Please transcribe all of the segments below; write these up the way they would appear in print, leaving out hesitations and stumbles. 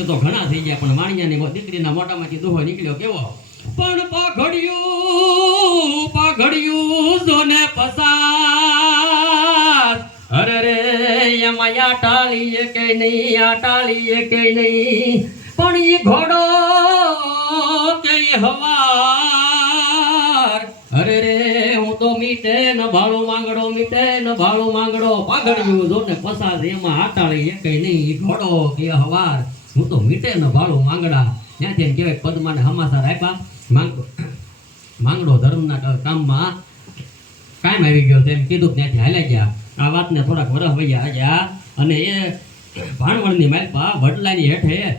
તો ઘણા થઈ ગયા પણ વાણિયાની દીકરીના મોઢામાંથી દોહો નીકળ્યો કેવો પણ પાઘડિયું જોને પસાર અરે રે એમાં આ ટાળીએ કે નહીં પણ ઈ ઘોડો કે હવાર અરે રે હું તો મીઠે ન ભાળો માંગડો પાઘડિયું જોને પસાર એમાં આ ટાળીએ કે નહીં ઈ ઘોડો કે હવાર હું તો મીઠે ન ભાળો માંગડા ત્યાંથી કહેવાય પદ્માને હમાસા રાખ્યા માંગડો ધર્મના કામમાં કાયમ આવી ગયો તેમ કીધું ત્યાંથી હાલ્યા ગયા આ વાતને થોડાક વરસ વૈયા ગયા અને એ ભાણવણની માલપા વડલાની હેઠે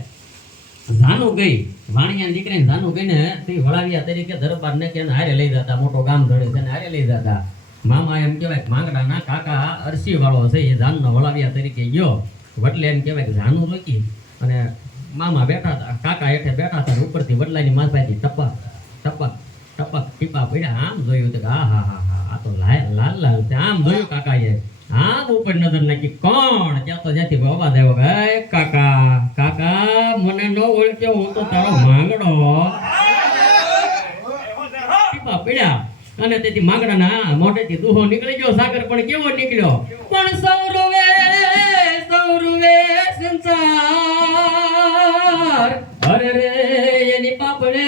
ઝાનુ ગઈ વાણિયાની દીકરીને ઝાનુ ગઈને તે વળાવ્યા તરીકે દરબારને કે હારે લઈ જતા મોટો ગામ ધણી તેને હારે લઈ જતા મામા એમ કહેવાય માંગડાના કાકા અરસી વાળો છે એ ઝાનનો વળાવ્યા તરીકે ગયો વડલે એમ કહેવાય કે ઝાનુ રોકી અને મામા બેઠા હતા કાકા હેઠે બેઠા હતા ઉપરથી વડલાની માથાથી ટપક ટીપા પડ્યા આમ જોયું તો આ તો લાલ આમ જોયું કાકાએ આમ ઉપર નજર નાખી કોણ ત્યાં તો જ્યાંથી અવાજ આવ્યો કે કાકા મને ન ઓળખ્યો હું તો તારો માંગડો ટીપા પડ્યા અને તેથી માંગડાના મોઢેથી દુહો નીકળી ગયો સાગર પણ કેવો નીકળ્યો પણ સૌરવે સંસાર અરે રે એની પાપડે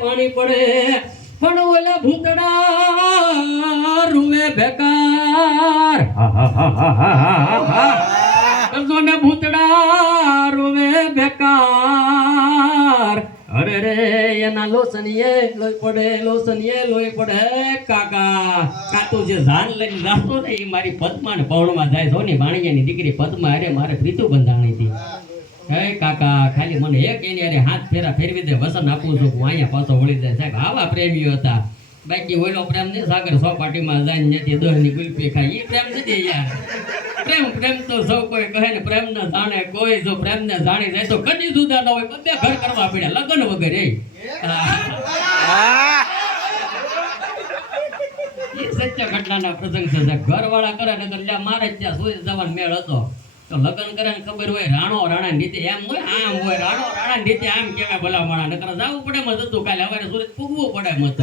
પાણી પડે પણ ઓલા ભૂતડા રૂવે બેકાર ને ભૂતડા રૂવે બેકાર અરે રે એના લોસનીએ લોહી પડે કાકા કાતું જે જાન લઈને જાતો ને એ મારી પદ્માને પૌણમાં જાય છો ને વાણિયાની દીકરી પદ્મા અરે મારે પ્રીતુ બંધાણી હતી હે કાકા ખાલી મને એક એની અરે હાથ ફેરવી દે વસન આપું છું હું અહીંયા પાછો વળી જાય સાહેબ આવા પ્રેમીઓ હતા બાકી ઓલો પ્રેમ ને સાગર સોપાટીમાં જાય ત્યાંથી દોહની ગુલપી ખાય એ પ્રેમ નથી યાર પ્રેમ તો સૌ કોઈ કહે ને પ્રેમ ન જાણે કોઈ જો પ્રેમ ને જાણી જાય તો કદી જુદા ન હોય બધે ઘર કરવા પડ્યા લગ્ન વગર એ સચ્ચા ઘટનાના પ્રસંગ છે ઘર વાળા કરે ને એટલે મારે ત્યાં સુઈ જવાનો મેળ હતો તો લગ્ન કરે ને ખબર હોય રાણા નીતિ એમ હોય આમ હોય રાણા નીતિ આમ કેવાય ભલા માણા નકર જવું પડે મત હતું કાલે હવે સુરત પૂગવું પડે મત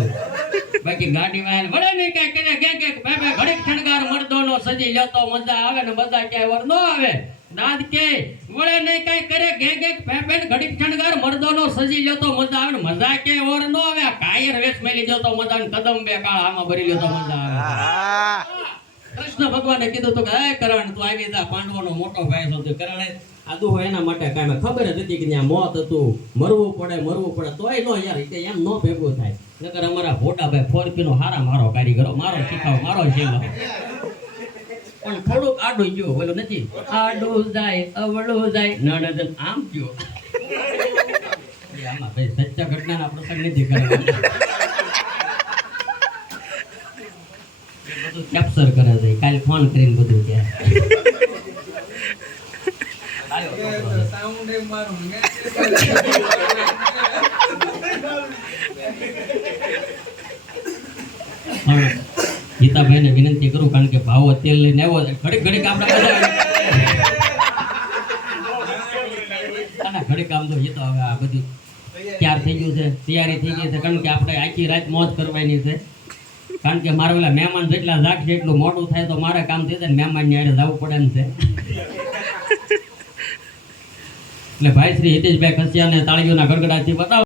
બાકી ગાડી વાયન વડે નહીં કઈ કરે કે ભાઈ ઘડીક ઠણગાર મર્દોનો સજી લેતો મજા આવે ને મજા ક્યાંય વર ન આવે દાદ કે વડે નહીં કઈ કરે કે પેપેન ઘડીક ઠણગાર મર્દોનો સજી લેતો મજા આવે ને મજા ક્યાંય વર ન આવે કાયર વેશ મેલી જતો મજા ને કદમ બે કાળ આમાં ભરી લેતો મજા આવે કૃષ્ણ ભગવાને કીધું તો કે હે કરણ તું આવી જા પાંડવોનો મોટો ભાઈ છો તું કરણે આદુ હોય એના માટે કાંઈ ખબર જ હતી કે ત્યાં મોત હતું મરવું પડે તોય નો યાર કે એમ નો ભેગું થાય નકર અમારા ભોટા ભાઈ ફોરપીનો હારા મારો કારીગરો મારો શીખાવ મારો છેલ્લો પણ થોડુંક આડું ગયો બોલો નથી આડું જાય અવળું જાય નડદન આમ ગયો આમાં ભાઈ સચ્ચા ઘટનાના પ્રસંગ નથી કરવાનો બધું કેપ્ચર કરે છે કાલે ફોન કરીને બધું કે ગીતાભાઈ ને વિનંતી કરું કારણ કે ભાવો તેલ લઈને આવ્યો છે ઘડીક આપણે ઘડીક આમ તો ગીતો હવે આ બધું તૈયાર થઈ ગયું છે તૈયારી થઈ ગઈ છે કારણ કે આપણે આખી રાત મોજ કરવાની છે કારણ કે મારે ઓલા મહેમાન જેટલા જાગશે એટલું મોડું થાય તો મારે કામ થઈ જાય મહેમાન ની આડે જવું પડે એમ છે એટલે ભાઈ શ્રી હિતેશભાઈ ખસિયાને તાળીઓના ગડગડાથી બતાવો